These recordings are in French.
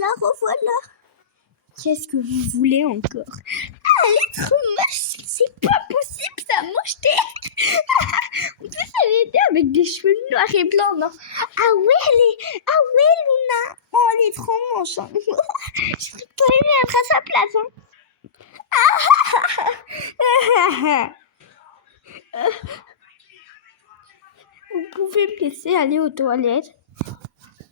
La revoilà. Qu'est-ce que vous voulez encore? Elle est trop moche. C'est pas possible, sa mocheté. En plus, elle était avec des cheveux noirs et blancs, non? Ah ouais, Luna. Oh, elle est trop moche. Hein. Je peux pas les mettre à sa place. Hein. Vous pouvez me laisser aller aux toilettes?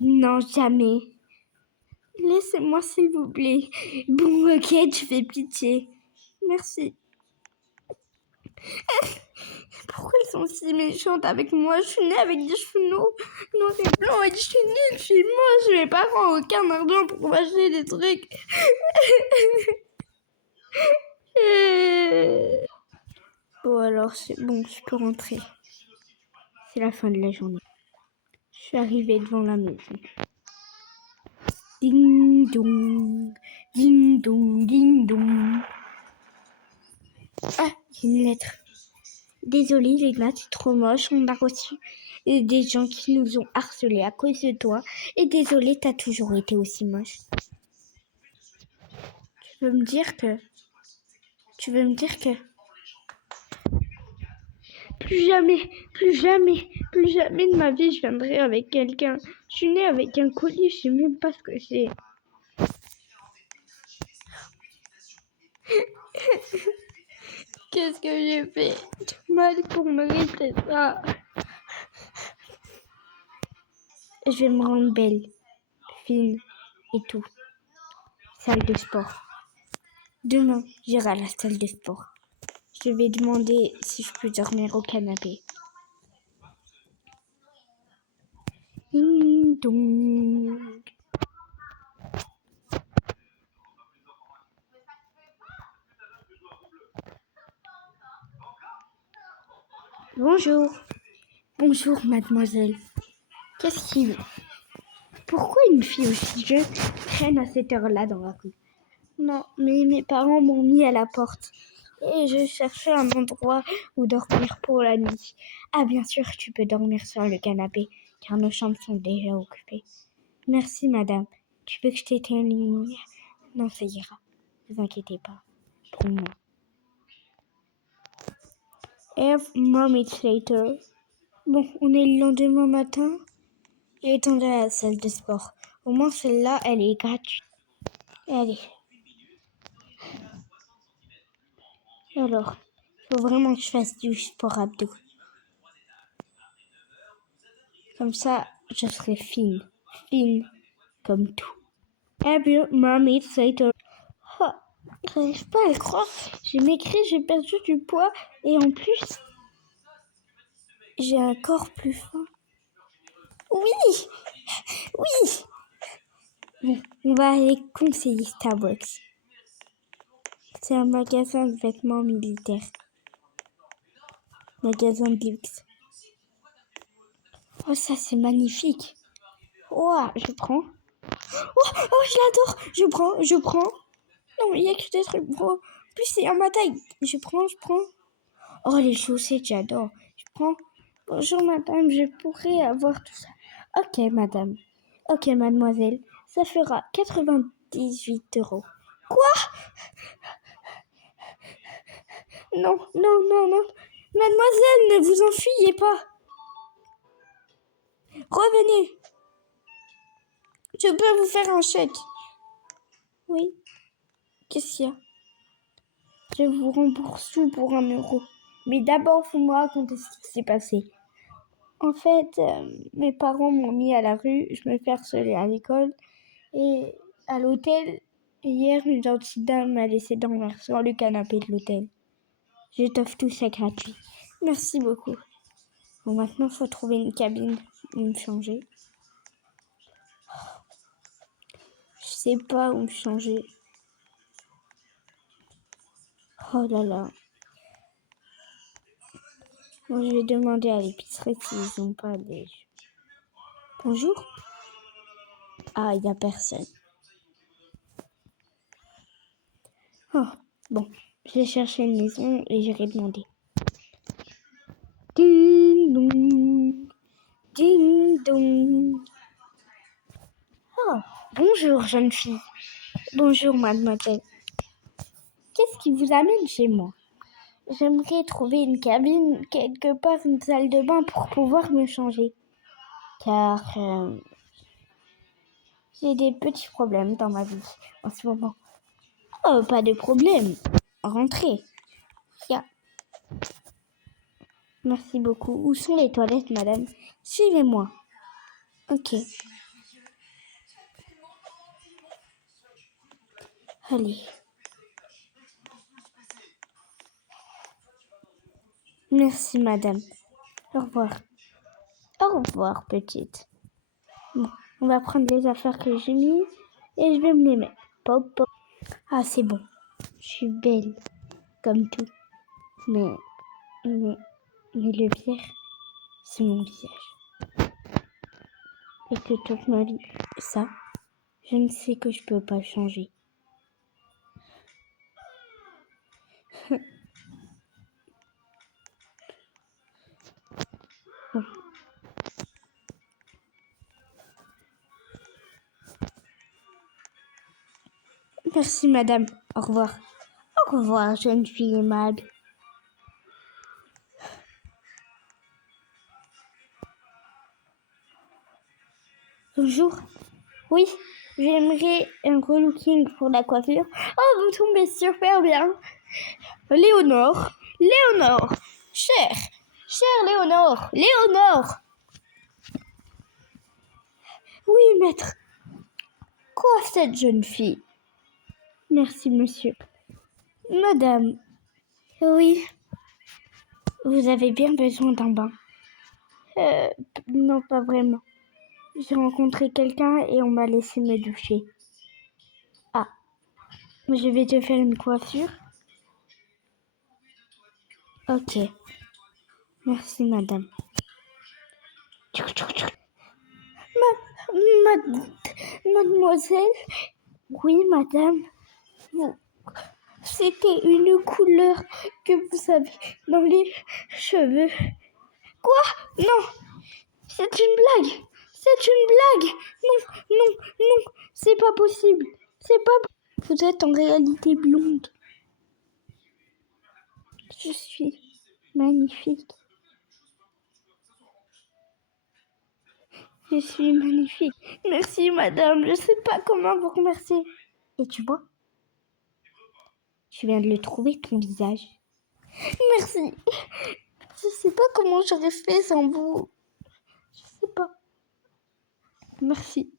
Non, jamais. Laissez-moi, s'il vous plaît. Bon, ok, tu fais pitié. Merci. Pourquoi elles sont si méchantes avec moi? Je suis née avec des cheveux noirs et blancs et je suis nulle, je suis moche. Mes parents n'ont aucun argent pour m'acheter des trucs. Bon, alors, c'est bon, je peux rentrer. C'est la fin de la journée. Je suis arrivée devant la maison. Ding dong, ding dong, ding dong. Ah, il y a une lettre. Désolée, Léna, tu es trop moche. On a reçu des gens qui nous ont harcelés à cause de toi. Et désolée, t'as toujours été aussi moche. Tu veux me dire que plus jamais de ma vie je viendrai avec quelqu'un. Je suis née avec un colis, je sais même pas ce que c'est. Qu'est-ce que j'ai fait de mal pour mériter ça? Je vais me rendre belle, fine et tout. Salle de sport. Demain, j'irai à la salle de sport. Je vais demander si je peux dormir au canapé. Ding dong. Bonjour. Bonjour, mademoiselle. Qu'est-ce qu'il veut? Pourquoi une fille aussi jeune traîne à cette heure-là dans la rue? Non, mais mes parents m'ont mis à la porte. Et je cherchais un endroit où dormir pour la nuit. Ah, bien sûr, tu peux dormir sur le canapé, car nos chambres sont déjà occupées. Merci, madame. Tu veux que je t'éteigne les lumières? Non, ça ira. Ne vous inquiétez pas. Pour moi. Have moments later. Bon, on est le lendemain matin. J'ai attendu à la salle de sport. Au moins, celle-là, elle est gratuite. Allez. Alors, il faut vraiment que je fasse du sport abdos. Comme ça, je serai fine comme tout. Every mommy later. Oh, j'arrive pas à le croire. J'ai maigri, j'ai perdu du poids et en plus, j'ai un corps plus fin. Oui. Bon, on va aller conseiller Starbucks. C'est un magasin de vêtements militaires. Magasin de luxe. Oh, ça c'est magnifique. Oh, je prends. Oh, je l'adore. Je prends. Non, mais il y a que des trucs gros. En plus, c'est à ma taille. Je prends. Oh, les chaussettes, j'adore. Je prends. Bonjour, madame, je pourrais avoir tout ça. Ok, madame. Ok, mademoiselle. Ça fera 98 €. Quoi? Non. Mademoiselle, ne vous enfuyez pas. Revenez. Je peux vous faire un chèque. Oui. Qu'est-ce qu'il y a? Je vous rembourse tout pour 1 €. Mais d'abord, faut me raconter ce qui s'est passé. En fait, mes parents m'ont mis à la rue. Je me fais harceler à l'école. Et à l'hôtel, hier, une gentille dame m'a laissé dormir sur le canapé de l'hôtel. Je t'offre tout ça gratuit. Merci beaucoup. Bon, maintenant, il faut trouver une cabine où me changer. Je sais pas où me changer. Oh là là. Bon, je vais demander à l'épicerie s'ils n'ont pas des... Bonjour. Ah, il n'y a personne. Oh, bon. Je vais chercher une maison et j'irai demander. Ding dong. Ding dong. Oh, Bonjour, jeune fille. Bonjour, mademoiselle. Qu'est-ce qui vous amène chez moi? J'aimerais trouver une cabine, quelque part une salle de bain pour pouvoir me changer. Car j'ai des petits problèmes dans ma vie en ce moment. Oh, pas de problème. Rentrez. Yeah. Merci beaucoup. Où sont les toilettes, madame? Suivez-moi. Ok. Allez. Merci, madame. Au revoir. Au revoir, petite. Bon, on va prendre les affaires que j'ai mises et je vais me les mettre. Pop, pop. Ah, c'est bon. Je suis belle, comme tout. Mais le pire, c'est mon visage. Et que toute ma vie, ça, je ne sais que je peux pas changer. Bon. Merci, madame. Au revoir. Au revoir, jeune fille aimable. Bonjour. Oui, j'aimerais un relooking pour la coiffure. Oh, vous tombez super bien. Léonore, Léonore, cher Léonore, Léonore. Oui, maître. Coiffe cette jeune fille. Merci, monsieur. Madame. Oui. Vous avez bien besoin d'un bain. Non, pas vraiment. J'ai rencontré quelqu'un et on m'a laissé me doucher. Ah. Je vais te faire une coiffure. Ok. Merci, madame. Mademoiselle? Oui, madame. C'était une couleur que vous avez dans les cheveux. Quoi? Non! C'est une blague! C'est une blague! Non, non, non! C'est pas possible! C'est pas... Vous êtes en réalité blonde. Je suis magnifique. Je suis magnifique. Merci, madame. Je sais pas comment vous remercier. Et tu vois? Je viens de le trouver, ton visage. Merci. Je sais pas comment j'aurais fait sans vous. Je sais pas. Merci.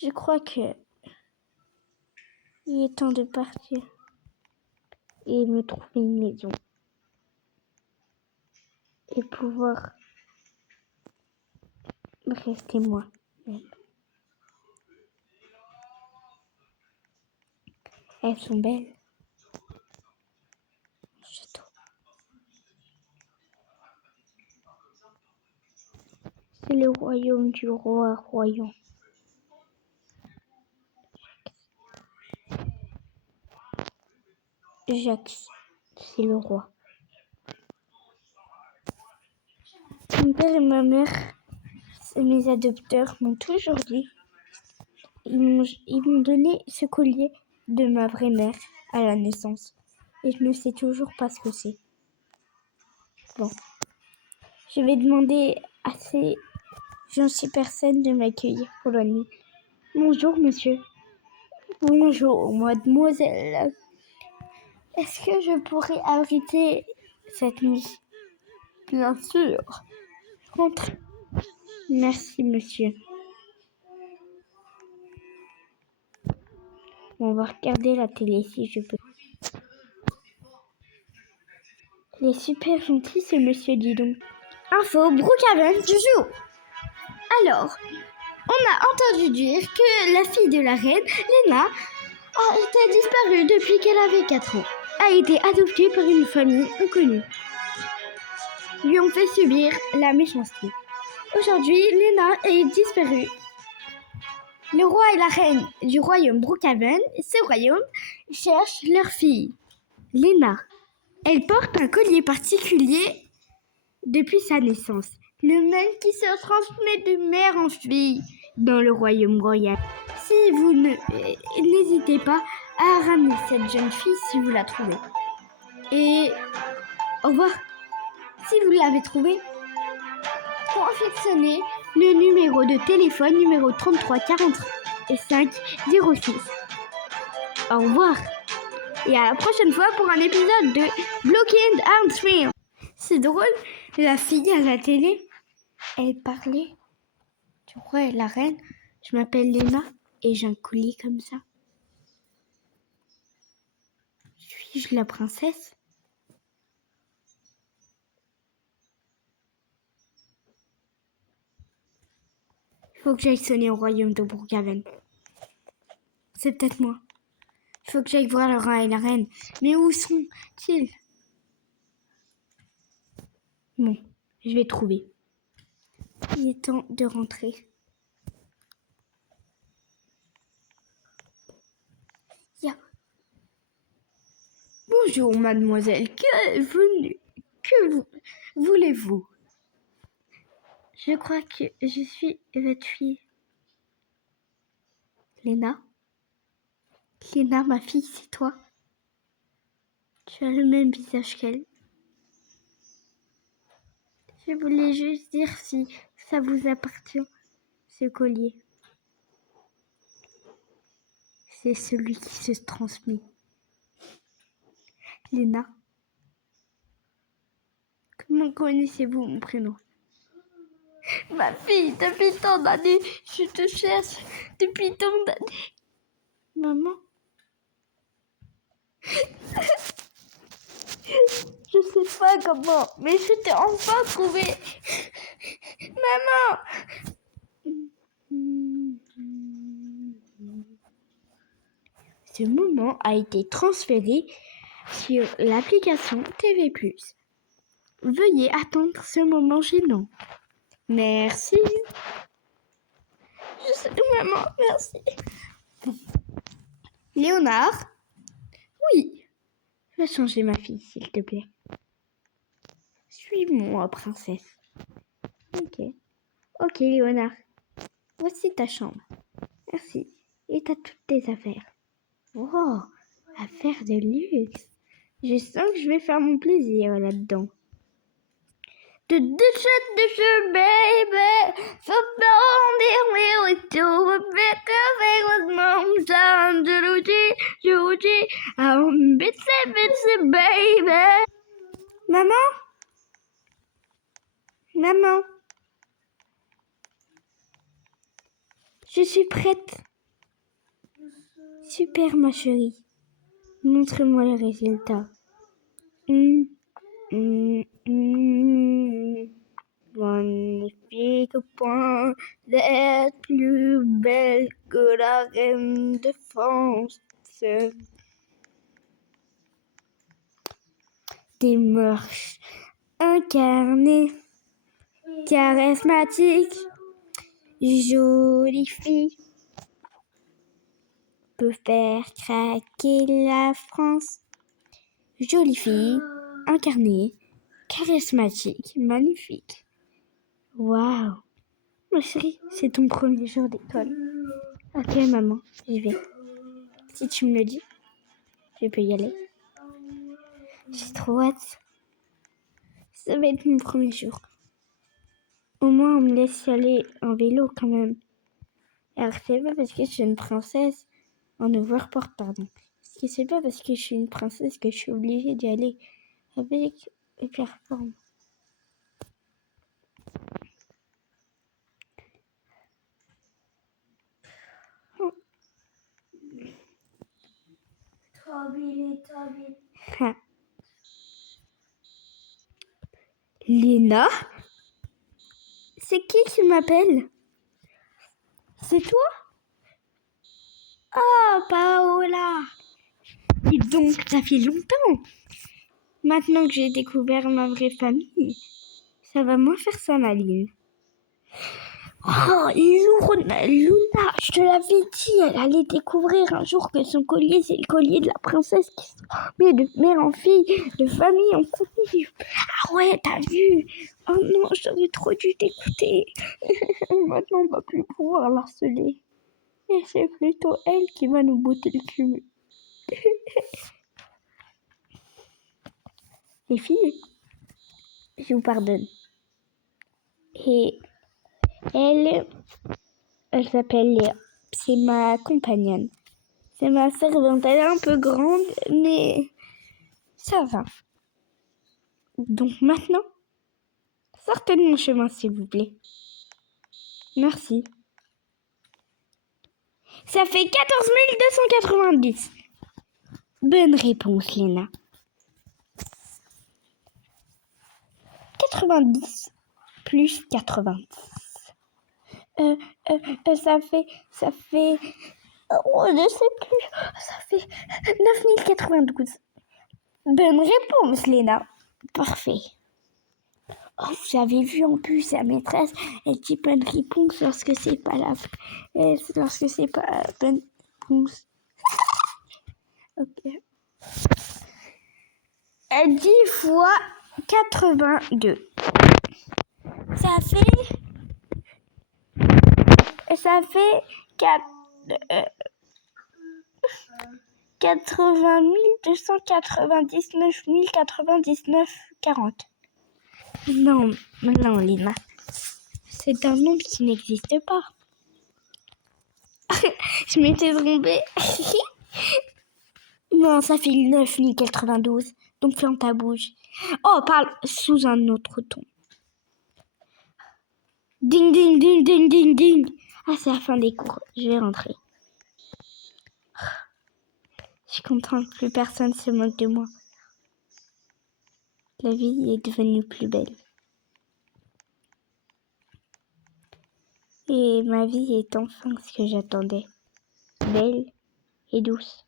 Je crois que il est temps de partir et me trouver une maison et pouvoir rester moi. Elles sont belles. Château. C'est le royaume du roi royaume. Jacques, c'est le roi. Mon père et ma mère, mes adopteurs, m'ont toujours dit, ils m'ont donné ce collier de ma vraie mère à la naissance. Et je ne sais toujours pas ce que c'est. Bon. Je vais demander à ces gentilles personnes de m'accueillir pour la nuit. Bonjour, monsieur. Bonjour, mademoiselle. Est-ce que je pourrais abriter cette nuit? Bien sûr. Rentrez. Merci, monsieur. On va regarder la télé si je peux. Il est super gentil, ce monsieur, dis donc. Info, Brookhaven du jour. Alors, on a entendu dire que la fille de la reine, Lena, a été disparue depuis qu'elle avait 4 ans. A été adoptée par une famille inconnue. Lui ont fait subir la méchanceté. Aujourd'hui, Lena est disparue. Le roi et la reine du royaume Brookhaven, ce royaume, cherchent leur fille, Lena. Elle porte un collier particulier depuis sa naissance, le même qui se transmet de mère en fille. dans le royaume royal. Si vous n'hésitez pas à ramener cette jeune fille si vous la trouvez. Et au revoir. Si vous l'avez trouvée, confectionnez le numéro de téléphone numéro 33 45 06. Au revoir. Et à la prochaine fois pour un épisode de Blocking Arms. C'est drôle, la fille à la télé, elle parlait du roi et la reine. Je m'appelle Léna et j'ai un collier comme ça. Suis-je la princesse? Il faut que j'aille sonner au royaume de Bourgaven. C'est peut-être moi. Il faut que j'aille voir le roi et la reine. Mais où sont-ils? Bon, je vais trouver. Il est temps de rentrer. Yeah. Bonjour, mademoiselle. Que voulez-vous? Je crois que je suis votre fille. Léna? Léna, ma fille, c'est toi? Tu as le même visage qu'elle. Je voulais juste dire si ça vous appartient, ce collier. C'est celui qui se transmet. Léna? Comment connaissez-vous mon prénom? Ma fille, depuis tant d'années, je te cherche depuis tant d'années. Maman? Je sais pas comment, mais je t'ai enfin trouvé. Maman! Ce moment a été transféré sur l'application TV+. Veuillez attendre ce moment gênant. Merci. Je sais, maman, merci. Léonard? Oui. Va changer ma fille, s'il te plaît. Suis-moi, princesse. Ok, Léonard. Voici ta chambre. Merci. Et t'as toutes tes affaires. Oh, affaires de luxe. Je sens que je vais faire mon plaisir là-dedans. The dish, baby. So don't really do a bit of it with mom down to Judy. I'm bitsy, baby. Maman? Maman? Je suis prête. Super, ma chérie. Montre-moi le résultat. Magnifique point d'être plus belle que la reine de France. Des mœurs incarnées, charismatique, jolie fille, peut faire craquer la France. Jolie fille, incarnée, charismatique, magnifique. Waouh! Ma chérie, c'est ton premier jour d'école. Ok, maman, j'y vais. Si tu me le dis, je peux y aller. J'ai trop hâte. Ça va être mon premier jour. Au moins, on me laisse y aller en vélo quand même. Alors, c'est pas parce que je suis une princesse en overport, pardon. Parce que c'est pas parce que je suis une princesse que je suis obligée d'y aller avec Hyperforme. Ah. Léna? C'est qui m'appelle? C'est toi? Oh, Paola! Dis donc, ça fait longtemps. Maintenant que j'ai découvert ma vraie famille, ça va moins faire ça, Maline. Oh, Luna, je te l'avais dit, elle allait découvrir un jour que son collier, c'est le collier de la princesse qui se met de mère en fille, de famille en famille. Ah ouais, t'as vu? Oh non, j'aurais trop dû t'écouter. Maintenant, on va plus pouvoir l'harceler. Et c'est plutôt elle qui va nous botter le cul. Les filles, je vous pardonne. Et elle s'appelle Léa. C'est ma compagnonne. C'est ma servante. Elle est un peu grande, mais ça va. Donc maintenant, sortez de mon chemin, s'il vous plaît. Merci. Ça fait 14 290. Bonne réponse, Léna. 90 plus 80. Ça fait... Oh, je sais plus. Ça fait 9092. Bonne réponse, Léna. Parfait. Oh, vous avez vu en plus, sa maîtresse, elle dit bonne réponse lorsque c'est pas la... lorsque c'est pas bonne réponse. Ok. Elle dit fois 82. Ça fait 80 299 099 40. Non, Lina. C'est un nombre qui n'existe pas. Je m'étais trompée. Non, ça fait 9 092. Donc ferme ta bouche. Oh, parle sous un autre ton. Ding, ding, ding, ding, ding, ding. Ah, c'est la fin des cours. Je vais rentrer. Je suis contente, plus personne se moque de moi. La vie est devenue plus belle. Et ma vie est enfin ce que j'attendais. Belle et douce.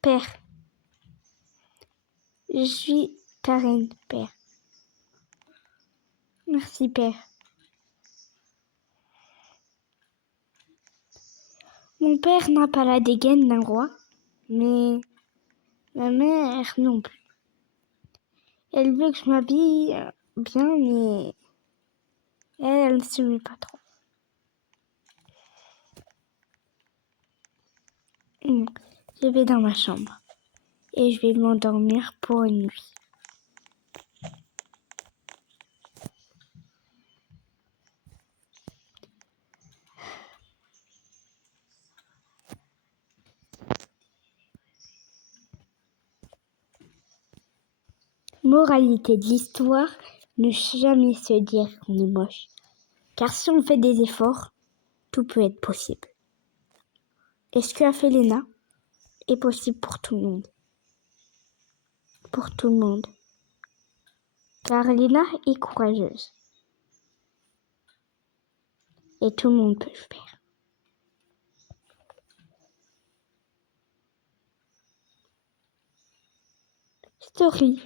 Père, je suis ta reine, Père. Merci, Père. Mon père n'a pas la dégaine d'un roi, mais ma mère non plus. Elle veut que je m'habille bien, mais elle ne se met pas trop. Je vais dans ma chambre et je vais m'endormir pour une nuit. Moralité de l'histoire, ne jamais se dire qu'on est moche. Car si on fait des efforts, tout peut être possible. Et ce qu'a fait Léna est possible pour tout le monde. Pour tout le monde. Car Léna est courageuse. Et tout le monde peut le faire. Story.